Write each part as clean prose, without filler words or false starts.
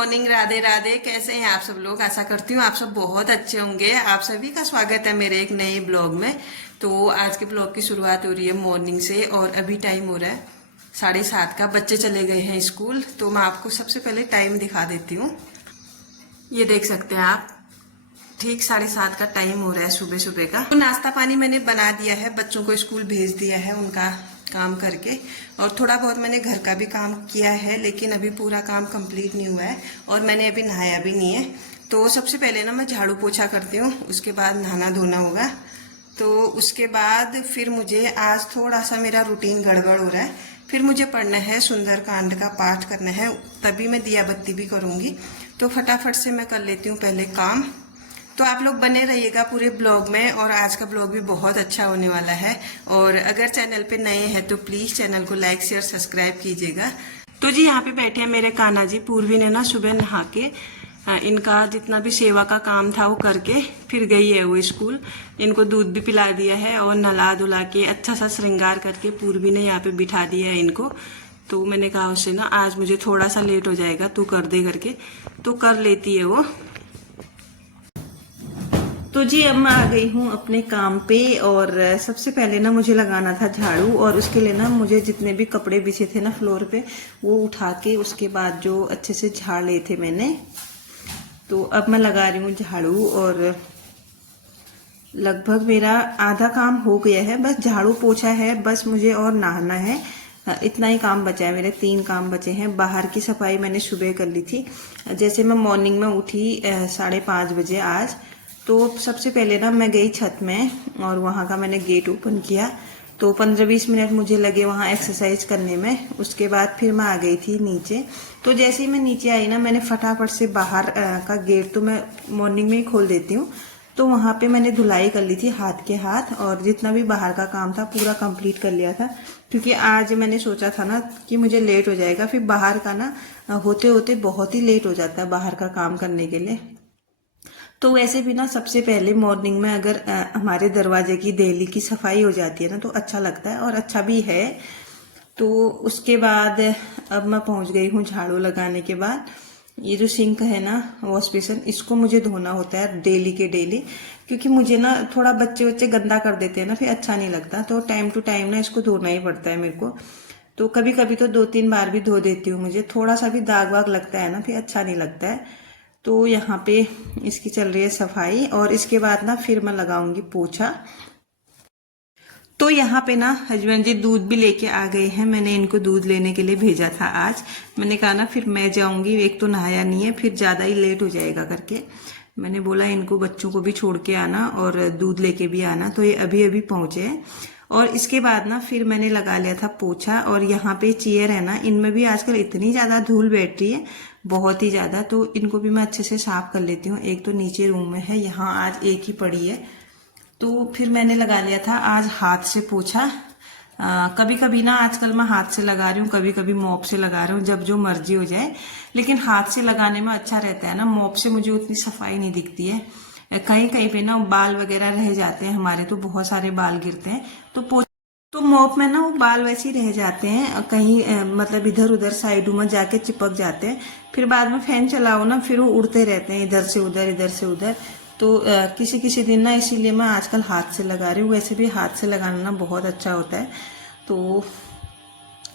Morning, Radhe Radhe. कैसे हैं आप सब लोग? आशा करती हूँ आप सब बहुत अच्छे होंगे। आप सभी का स्वागत है मेरे एक नए ब्लॉग में। तो आज के ब्लॉग की शुरुआत हो रही है मॉर्निंग से और अभी टाइम हो रहा है 7:30 का। बच्चे चले गए हैं स्कूल, तो मैं आपको सबसे पहले टाइम दिखा देती हूँ। ये देख सकते हैं आप, ठीक 7:30 का टाइम हो रहा है सुबह सुबह का। तो नाश्ता पानी मैंने बना दिया है, बच्चों को स्कूल भेज दिया है उनका काम करके, और थोड़ा बहुत मैंने घर का भी काम किया है, लेकिन अभी पूरा काम कंप्लीट नहीं हुआ है और मैंने अभी नहाया भी नहीं है। तो सबसे पहले ना मैं झाड़ू पोछा करती हूँ, उसके बाद नहाना धोना होगा। तो उसके बाद फिर मुझे आज थोड़ा सा मेरा रूटीन गड़बड़ हो रहा है। फिर मुझे पढ़ना है, सुंदरकांड का पाठ करना है, तभी मैं दिया बत्ती भी करूँगी। तो फटाफट से मैं कर लेती हूँ पहले काम। तो आप लोग बने रहिएगा पूरे ब्लॉग में, और आज का ब्लॉग भी बहुत अच्छा होने वाला है। और अगर चैनल पे नए हैं तो प्लीज चैनल को लाइक शेयर सब्सक्राइब कीजिएगा। तो जी यहाँ पे बैठे हैं मेरे कान्हा जी। पूर्वी ने ना सुबह नहा के इनका जितना भी सेवा का काम था वो करके फिर गई है वो स्कूल। इनको दूध भी पिला दिया है और नला धुला के अच्छा सा श्रृंगार करके पूर्वी ने यहाँ पे बिठा दिया है इनको। तो मैंने कहा उससे ना आज मुझे थोड़ा सा लेट हो जाएगा, तू कर दे करके, तो कर लेती है वो। तो जी अब मैं आ गई हूँ अपने काम पे, और सबसे पहले ना मुझे लगाना था झाड़ू, और उसके लिए ना मुझे जितने भी कपड़े बिछे थे ना फ्लोर पे वो उठा के उसके बाद जो अच्छे से झाड़ लिए थे मैंने। तो अब मैं लगा रही हूँ झाड़ू, और लगभग मेरा आधा काम हो गया है। बस झाड़ू पोछा है, बस मुझे और नहाना है। इतना ही काम बचा है, मेरे 3 काम बचे हैं। बाहर की सफाई मैंने सुबह कर ली थी। जैसे मैं मॉर्निंग में उठी 5:30 बजे आज, तो सबसे पहले ना मैं गई छत में और वहां का मैंने गेट ओपन किया। तो 15-20 मिनट मुझे लगे वहां एक्सरसाइज करने में। उसके बाद फिर मैं आ गई थी नीचे। तो जैसे ही मैं नीचे आई ना, मैंने फटाफट से बाहर का गेट तो मैं मॉर्निंग में ही खोल देती हूँ। तो वहां पे मैंने धुलाई कर ली थी हाथ के हाथ, और जितना भी बाहर का काम था पूरा कंप्लीट कर लिया था। क्योंकि आज मैंने सोचा था ना कि मुझे लेट हो जाएगा, फिर बाहर का ना होते होते बहुत ही लेट हो जाता है बाहर का काम करने के लिए। तो वैसे भी ना सबसे पहले मॉर्निंग में अगर हमारे दरवाजे की देहली की सफाई हो जाती है ना तो अच्छा लगता है, और अच्छा भी है। तो उसके बाद अब मैं पहुंच गई हूँ झाड़ू लगाने के बाद। ये जो सिंक है ना वॉश बेसिन, इसको मुझे धोना होता है डेली के डेली, क्योंकि मुझे ना थोड़ा बच्चे गंदा कर देते हैं ना, फिर अच्छा नहीं लगता। तो टाइम टू टाइम ना इसको धोना ही पड़ता है मेरे को। तो कभी कभी तो 2-3 बार भी धो देती हूँ। मुझे थोड़ा सा भी दाग वाग लगता है ना फिर अच्छा नहीं लगता है। तो यहाँ पे इसकी चल रही है सफाई, और इसके बाद ना फिर मैं लगाऊंगी पोछा। तो यहाँ पे ना हस्बैंड जी दूध भी लेके आ गए हैं। मैंने इनको दूध लेने के लिए भेजा था आज। मैंने कहा ना फिर मैं जाऊंगी, एक तो नहाया नहीं है, फिर ज्यादा ही लेट हो जाएगा करके मैंने बोला इनको बच्चों को भी छोड़ के आना और दूध लेके भी आना। तो ये अभी अभी पहुंचे हैं। और इसके बाद ना फिर मैंने लगा लिया था पोछा। और यहाँ पे चेयर है ना, इनमें भी आजकल इतनी ज्यादा धूल बैठ रही है, बहुत ही ज्यादा। तो इनको भी मैं अच्छे से साफ कर लेती हूँ। एक तो नीचे रूम में है, यहाँ आज एक ही पड़ी है। तो फिर मैंने लगा लिया था आज हाथ से पोछा। कभी कभी ना आजकल मैं हाथ से लगा रही हूँ, कभी कभी मॉप से लगा रही हूँ, जब जो मर्जी हो जाए। लेकिन हाथ से लगाने में अच्छा रहता है ना, मॉप से मुझे उतनी सफाई नहीं दिखती है। कहीं कहीं पे ना बाल वगैरह रह जाते हैं, हमारे तो बहुत सारे बाल गिरते हैं। तो मॉप में ना वो बाल वैसे ही रह जाते हैं, कहीं मतलब इधर उधर साइडों में जाके चिपक जाते हैं। फिर बाद में फैन चलाओ ना, फिर वो उड़ते रहते हैं इधर से उधर इधर से उधर। तो किसी किसी दिन ना इसीलिए मैं आजकल हाथ से लगा रही हूँ। वैसे भी हाथ से लगाना ना बहुत अच्छा होता है। तो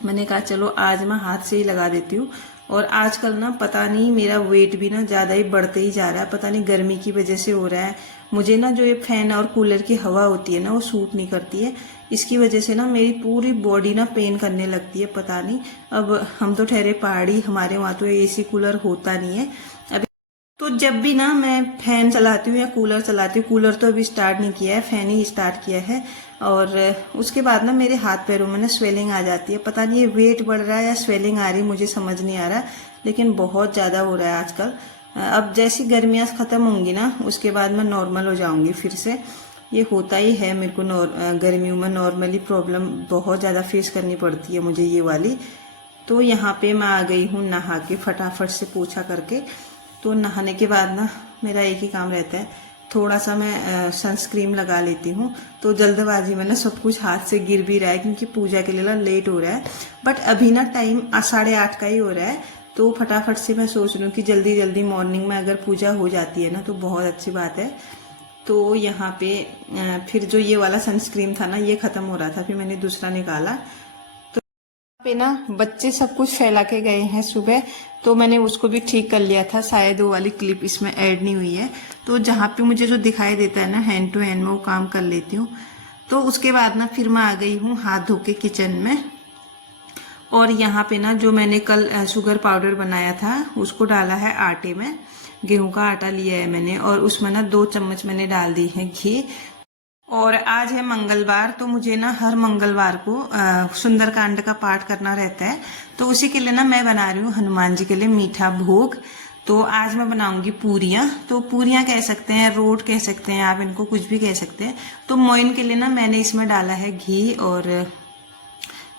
मैंने कहा चलो आज मैं हाथ से ही लगा देती हूँ। और आजकल ना पता नहीं मेरा वेट भी ना ज्यादा ही बढ़ते ही जा रहा है, पता नहीं गर्मी की वजह से हो रहा है। मुझे ना जो ये फैन और कूलर की हवा होती है ना वो सूट नहीं करती है। इसकी वजह से ना मेरी पूरी बॉडी ना पेन करने लगती है, पता नहीं। अब हम तो ठहरे पहाड़ी, हमारे वहां तो एसी कूलर होता नहीं है। तो जब भी ना मैं फैन चलाती हूँ या कूलर चलाती हूँ, कूलर तो अभी स्टार्ट नहीं किया है, फैन ही स्टार्ट किया है। और उसके बाद ना मेरे हाथ पैरों में ना स्वेलिंग आ जाती है। पता नहीं ये वेट बढ़ रहा है या स्वेलिंग आ रही है, मुझे समझ नहीं आ रहा, लेकिन बहुत ज्यादा हो रहा है आजकल। अब जैसी गर्मियां खत्म होंगी ना उसके बाद मैं नॉर्मल हो जाऊंगी फिर से। ये होता ही है मेरे को, गर्मियों में नॉर्मली प्रॉब्लम बहुत ज्यादा फेस करनी पड़ती है मुझे ये वाली। तो यहाँ पे मैं आ गई हूँ नहा के फटाफट से पोछा करके। तो नहाने के बाद ना मेरा एक ही काम रहता है, थोड़ा सा मैं सनस्क्रीन लगा लेती हूँ। तो जल्दबाजी में ना सब कुछ हाथ से गिर भी रहा है, क्योंकि पूजा के लिए ना लेट हो रहा है। बट अभी ना टाइम 8:30 का ही हो रहा है। तो फटाफट से मैं सोच रही हूँ कि जल्दी जल्दी मॉर्निंग में अगर पूजा हो जाती है ना तो बहुत अच्छी बात है। तो यहाँ पे फिर जो ये वाला सनस्क्रीन था ना ये ख़त्म हो रहा था, फिर मैंने दूसरा निकाला। तो पे ना बच्चे सब कुछ फैला के गए हैं सुबह, तो मैंने उसको भी ठीक कर लिया था। शायद वो वाली क्लिप इसमें ऐड नहीं हुई है, तो जहाँ पे मुझे जो दिखाई देता है ना हैंड टू हैंड में वो काम कर लेती हूँ। तो उसके बाद ना फिर मैं आ गई हूँ हाथ धो के किचन में, और यहाँ पे ना जो मैंने कल शुगर पाउडर बनाया था उसको डाला है आटे में। गेहूं का आटा लिया है मैंने, और उसमें ना 2 चम्मच मैंने डाल दी है घी। और आज है मंगलवार, तो मुझे ना हर मंगलवार को सुंदरकांड का पाठ करना रहता है, तो उसी के लिए ना मैं बना रही हूँ हनुमान जी के लिए मीठा भोग। तो आज मैं बनाऊंगी पूरियाँ। तो पूरियाँ कह सकते हैं, रोट कह सकते हैं, आप इनको कुछ भी कह सकते हैं। तो मोइन के लिए ना मैंने इसमें डाला है घी, और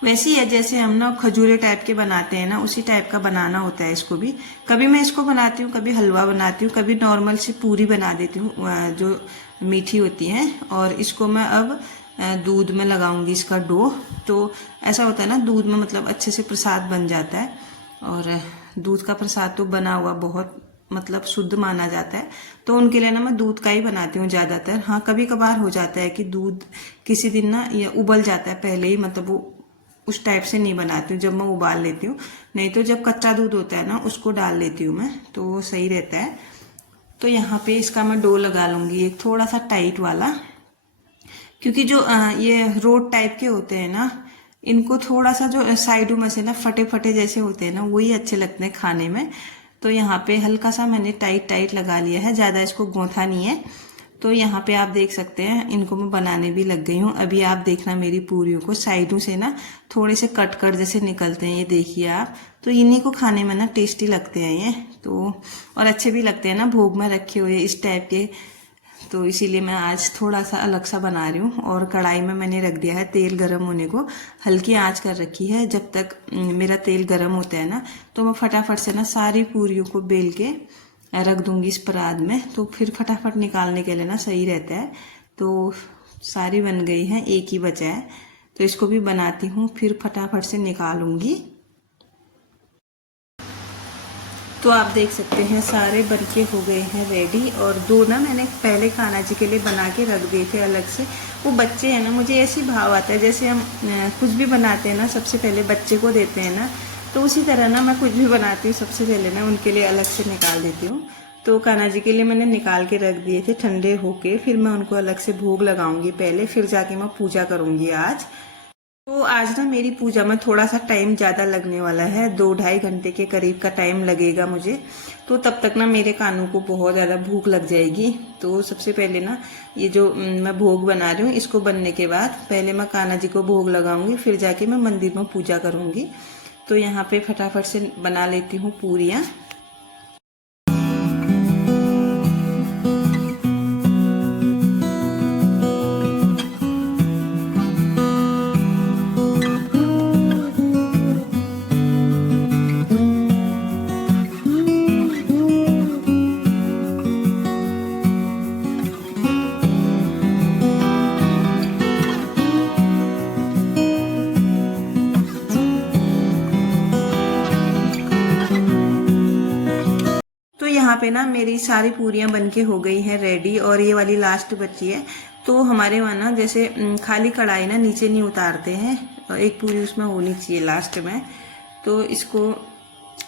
वैसे ही है जैसे हम ना खजूरे टाइप के बनाते हैं ना, उसी टाइप का बनाना होता है इसको भी। कभी मैं इसको बनाती हूँ, कभी हलवा बनाती हूँ, कभी नॉर्मल सी पूरी बना देती हूँ जो मीठी होती है। और इसको मैं अब दूध में लगाऊंगी इसका डो। तो ऐसा होता है ना दूध में, मतलब अच्छे से प्रसाद बन जाता है, और दूध का प्रसाद तो बना हुआ बहुत मतलब शुद्ध माना जाता है। तो उनके लिए ना मैं दूध का ही बनाती हूँ ज़्यादातर। हाँ कभी कभार हो जाता है कि दूध किसी दिन ना ये उबल जाता है पहले ही, मतलब वो उस टाइप से नहीं बनाती हूँ, जब मैं उबाल लेती हूँ। नहीं तो जब कच्चा दूध होता है ना उसको डाल लेती हूँ मैं, तो वो सही रहता है। तो यहाँ पे इसका मैं डो लगा लूँगी एक थोड़ा सा टाइट वाला, क्योंकि जो ये रोट टाइप के होते हैं ना, इनको थोड़ा सा जो साइडों में से ना फटे फटे जैसे होते हैं ना वही अच्छे लगते हैं खाने में। तो यहाँ पे हल्का सा मैंने टाइट टाइट लगा लिया है, ज़्यादा इसको गौंथा नहीं है। तो यहाँ पे आप देख सकते हैं इनको मैं बनाने भी लग गई हूँ। अभी आप देखना मेरी पूरियों को साइडों से ना थोड़े से कट कट जैसे निकलते हैं, ये देखिए आप। तो इन्हीं को खाने में ना टेस्टी लगते हैं ये तो, और अच्छे भी लगते हैं ना भोग में रखे हुए इस टाइप के। तो इसीलिए मैं आज थोड़ा सा अलग सा बना रही हूँ। और कढ़ाई में मैंने रख दिया है तेल गरम होने को, हल्की आंच कर रखी है। जब तक मेरा तेल गरम होता है ना तो मैं फटाफट से ना सारी पूरियों को बेल के रख दूंगी इस परात में, तो फिर फटाफट निकालने के लिए ना सही रहता है। तो सारी बन गई हैं, एक ही बचा है, तो इसको भी बनाती हूँ फिर फटाफट से निकालूंगी। तो आप देख सकते हैं सारे बनके हो गए हैं रेडी। और 2 ना मैंने पहले कान्हा जी के लिए बना के रख दिए थे अलग से। वो बच्चे हैं ना, मुझे ऐसी भाव आता है जैसे हम कुछ भी बनाते हैं ना सबसे पहले बच्चे को देते हैं ना, तो उसी तरह ना मैं कुछ भी बनाती हूँ सबसे पहले ना उनके लिए अलग से निकाल देती हूँ। तो कान्हा जी के लिए मैंने निकाल के रख दिए थे ठंडे होके, फिर मैं उनको अलग से भोग लगाऊंगी पहले, फिर जाके मैं पूजा करूंगी आज। तो आज ना मेरी पूजा में थोड़ा सा टाइम ज़्यादा लगने वाला है, 2-2.5 घंटे के करीब का टाइम लगेगा मुझे। तो तब तक ना मेरे कानों को बहुत ज़्यादा भूख लग जाएगी। तो सबसे पहले ना ये जो मैं भोग बना रही हूँ इसको बनने के बाद पहले मैं कान्हा जी को भोग लगाऊंगी, फिर जाके मैं मंदिर में पूजा करूँगी। तो यहाँ पे फटाफट से बना लेती हूँ पूरियाँ। यहाँ पे ना मेरी सारी पूरियां बनके हो गई हैं रेडी, और ये वाली लास्ट बची है। तो हमारे वहाँ ना जैसे खाली कढ़ाई ना नीचे नहीं उतारते हैं, और एक पूरी उसमें होनी चाहिए लास्ट में। तो इसको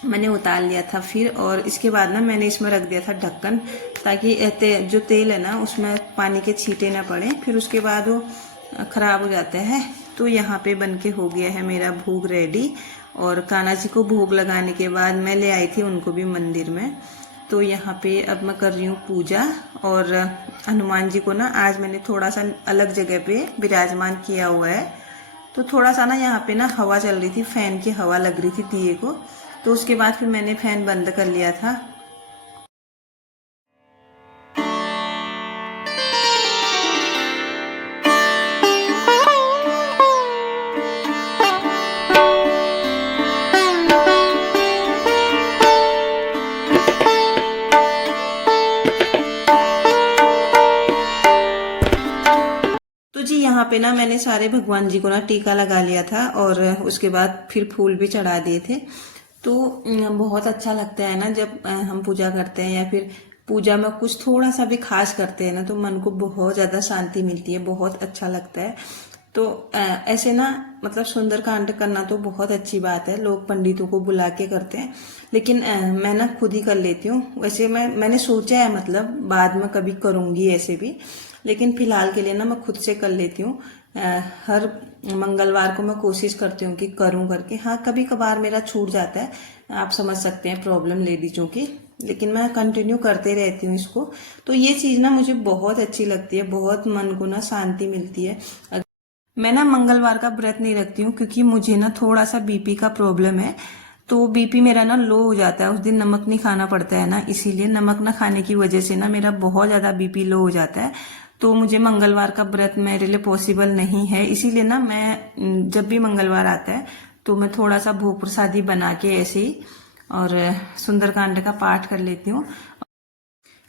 मैंने उतार लिया था फिर, और इसके बाद ना मैंने इसमें रख दिया था ढक्कन, ताकि जो तेल है ना उसमें पानी के छींटे ना पड़े, फिर उसके बाद वो खराब हो जाता है। तो यहाँ पे बनके हो गया है मेरा भोग रेडी। और कान्हा जी को भोग लगाने के बाद मैं ले आई थी उनको भी मंदिर में। तो यहाँ पे अब मैं कर रही हूँ पूजा। और हनुमान जी को ना आज मैंने थोड़ा सा अलग जगह पे विराजमान किया हुआ है। तो थोड़ा सा ना यहाँ पे ना हवा चल रही थी, फैन की हवा लग रही थी दिए को, तो उसके बाद फिर मैंने फैन बंद कर लिया था। यहाँ पे ना मैंने सारे भगवान जी को ना टीका लगा लिया था, और उसके बाद फिर फूल भी चढ़ा दिए थे। तो बहुत अच्छा लगता है ना जब हम पूजा करते हैं या फिर पूजा में कुछ थोड़ा सा भी खास करते हैं ना, तो मन को बहुत ज्यादा शांति मिलती है, बहुत अच्छा लगता है। तो ऐसे ना मतलब सुंदरकांड करना तो बहुत अच्छी बात है, लोग पंडितों को बुला के करते हैं, लेकिन मैं ना खुद ही कर लेती हूँ। वैसे मैंने सोचा है मतलब बाद में कभी करूंगी ऐसे भी, लेकिन फिलहाल के लिए ना मैं खुद से कर लेती हूँ। हर मंगलवार को मैं कोशिश करती हूँ कि करूँ करके। हाँ, कभी कभार मेरा छूट जाता है, आप समझ सकते हैं प्रॉब्लम लेडीजों की, लेकिन मैं कंटिन्यू करते रहती हूँ इसको। तो ये चीज ना मुझे बहुत अच्छी लगती है, बहुत मन को ना शांति मिलती है। मैं ना मंगलवार का व्रत नहीं रखती हूँ क्योंकि मुझे ना थोड़ा सा बीपी का प्रॉब्लम है। तो बीपी मेरा ना लो हो जाता है, उस दिन नमक नहीं खाना पड़ता है ना, इसीलिए नमक ना खाने की वजह से ना मेरा बहुत ज्यादा बीपी लो हो जाता है। तो मुझे मंगलवार का व्रत मेरे लिए पॉसिबल नहीं है, इसीलिए ना मैं जब भी मंगलवार आता है तो मैं थोड़ा सा भोग प्रसादी बना के ऐसे ही और सुंदरकांड का पाठ कर लेती हूँ।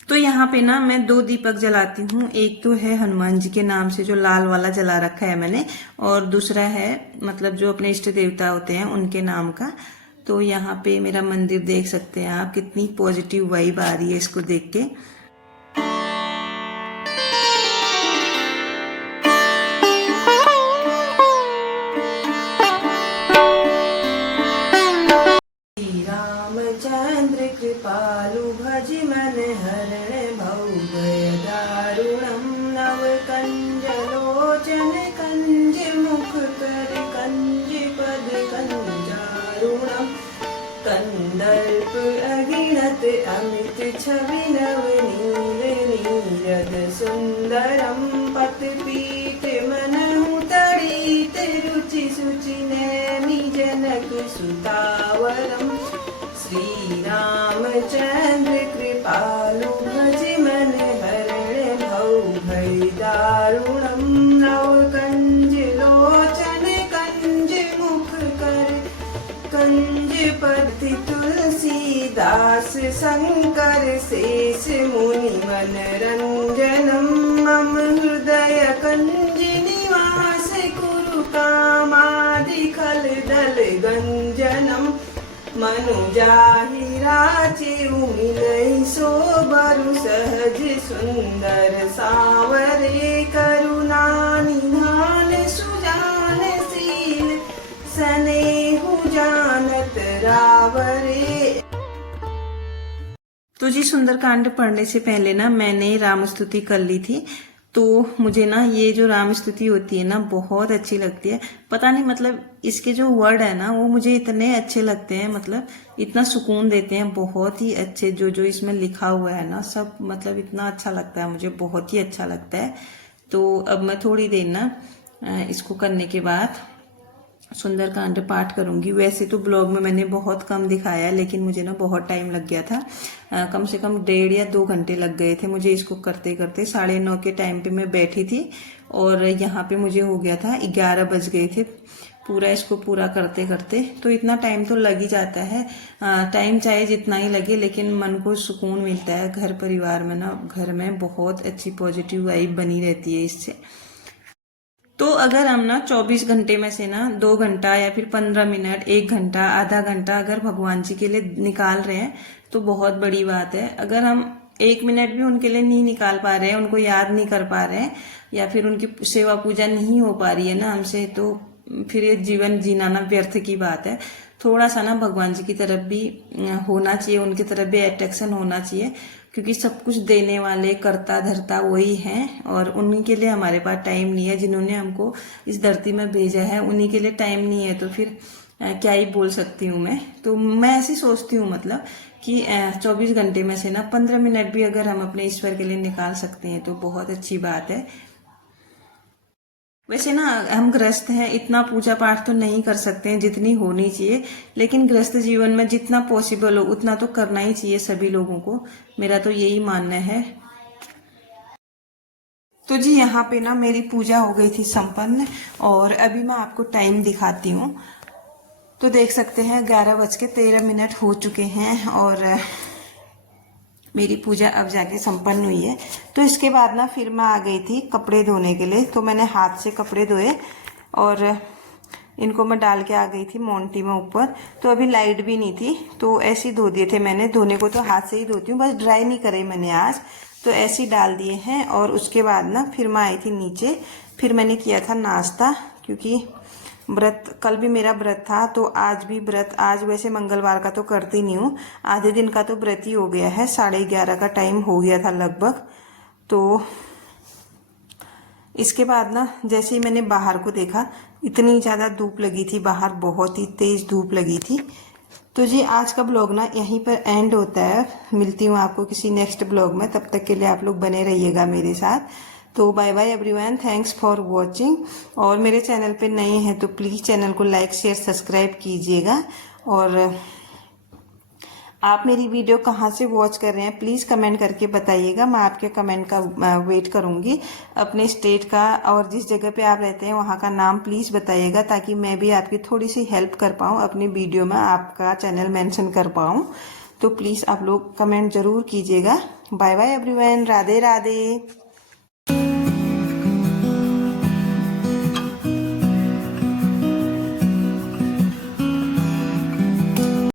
तो यहाँ पे ना मैं 2 दीपक जलाती हूँ। एक तो है हनुमान जी के नाम से जो लाल वाला जला रखा है मैंने, और दूसरा है मतलब जो अपने इष्ट देवता होते हैं उनके नाम का। तो यहाँ पे मेरा मंदिर देख सकते हैं आप, कितनी पॉजिटिव वाइब आ रही है इसको देख के। रामचंद्र कृपालु भज मन हरण भौ भय दारुणम नव कंज लोचन कंज मुख कर कंज पद कंजारुणम कंदर्प अगिणत अमित छवि नव नील नीरद सुंदरम पत पीत मनहु तड़ित रुचि सुचि नैमि जनक सुतावरम श्री रामचंद्र कृपालु भज मन हरण भौ भय दारुणम नव कंज लोचन कंज मुख कर कंज पति तुलसीदास शंकर शेष मुनि मन रंजनम मम हृदय कंज निवास कुरु कामादि खल दल गंजनम मनुजाहि राचे मिलहि सोबरु सहज सुंदर सावरे करुणा निधान सुजान शील स्नेहु जानत रावरे। तो जी सुंदरकांड पढ़ने से पहले ना मैंने राम स्तुति कर ली थी। तो मुझे ना ये जो राम स्तुति होती है ना बहुत अच्छी लगती है। पता नहीं मतलब इसके जो वर्ड है ना वो मुझे इतने अच्छे लगते हैं, मतलब इतना सुकून देते हैं, बहुत ही अच्छे। जो जो इसमें लिखा हुआ है ना सब मतलब इतना अच्छा लगता है, मुझे बहुत ही अच्छा लगता है। तो अब मैं थोड़ी देर ना इसको करने के बाद सुंदरकांड पाठ करूंगी। वैसे तो ब्लॉग में मैंने बहुत कम दिखाया है, लेकिन मुझे ना बहुत टाइम लग गया था, कम से कम 1.5 या 2 घंटे लग गए थे मुझे इसको करते करते। 9:30 के टाइम पे मैं बैठी थी और यहाँ पे मुझे हो गया था 11 बज गए थे पूरा इसको पूरा करते करते। तो इतना टाइम तो लग ही जाता है, टाइम चाहे जितना ही लगे, लेकिन मन को सुकून मिलता है। घर परिवार में ना, घर में बहुत अच्छी पॉजिटिव वाइब बनी रहती है इससे। तो अगर हम ना 24 घंटे में से ना 2 घंटा या फिर 15 मिनट, 1 घंटा, आधा घंटा अगर भगवान जी के लिए निकाल रहे हैं तो बहुत बड़ी बात है। अगर हम 1 मिनट भी उनके लिए नहीं निकाल पा रहे हैं, उनको याद नहीं कर पा रहे हैं, या फिर उनकी सेवा पूजा नहीं हो पा रही है ना हमसे, तो फिर ये जीवन जीना ना व्यर्थ की बात है। थोड़ा सा ना भगवान जी की तरफ भी होना चाहिए, उनकी तरफ भी अट्रैक्शन होना चाहिए, क्योंकि सब कुछ देने वाले करता धरता वही हैं, और उन्हीं के लिए हमारे पास टाइम नहीं है। जिन्होंने हमको इस धरती में भेजा है उन्हीं के लिए टाइम नहीं है, तो फिर क्या ही बोल सकती हूँ मैं। तो मैं ऐसी सोचती हूँ मतलब कि 24 घंटे में से ना 15 मिनट भी अगर हम अपने ईश्वर के लिए निकाल सकते हैं तो बहुत अच्छी बात है। वैसे ना हम गृहस्थ हैं, इतना पूजा पाठ तो नहीं कर सकते हैं जितनी होनी चाहिए, लेकिन गृहस्थ जीवन में जितना पॉसिबल हो उतना तो करना ही चाहिए सभी लोगों को, मेरा तो यही मानना है। तो जी यहाँ पे ना मेरी पूजा हो गई थी संपन्न, और अभी मैं आपको टाइम दिखाती हूँ। तो देख सकते हैं 11:13 हो चुके हैं, और मेरी पूजा अब जाके संपन्न हुई है। तो इसके बाद ना फिर मैं आ गई थी कपड़े धोने के लिए। तो मैंने हाथ से कपड़े धोए, और इनको मैं डाल के आ गई थी मोंटी में ऊपर, तो अभी लाइट भी नहीं थी, तो ऐसे ही धो दिए थे मैंने। धोने को तो हाथ से ही धोती हूँ, बस ड्राई नहीं करे मैंने आज, तो ऐसे ही डाल दिए हैं। और उसके बाद ना फिर मैं आई थी नीचे, फिर मैंने किया था नाश्ता, क्योंकि व्रत, कल भी मेरा व्रत था, तो आज भी व्रत। आज वैसे मंगलवार का तो करती नहीं हूँ, आधे दिन का तो व्रत ही हो गया है, 11:30 का टाइम हो गया था लगभग। तो इसके बाद ना जैसे ही मैंने बाहर को देखा, इतनी ज़्यादा धूप लगी थी बाहर, बहुत ही तेज़ धूप लगी थी। तो जी आज का ब्लॉग ना यहीं पर एंड होता है। मिलती हूँ आपको किसी नेक्स्ट ब्लॉग में, तब तक के लिए आप लोग बने रहिएगा मेरे साथ। तो bye bye everyone, thanks for watching. और मेरे चैनल पे नए हैं तो प्लीज़ चैनल को लाइक शेयर सब्सक्राइब कीजिएगा। और आप मेरी वीडियो कहाँ से वॉच कर रहे हैं प्लीज़ कमेंट करके बताइएगा, मैं आपके कमेंट का वेट करूँगी। अपने स्टेट का और जिस जगह पे आप रहते हैं वहाँ का नाम प्लीज़ बताइएगा, ताकि मैं भी आपकी थोड़ी सी हेल्प कर पाऊँ, अपनी वीडियो में आपका चैनल मेंशन कर पाऊँ। तो प्लीज़ आप लोग कमेंट ज़रूर कीजिएगा। Bye bye everyone, Radhe Radhe.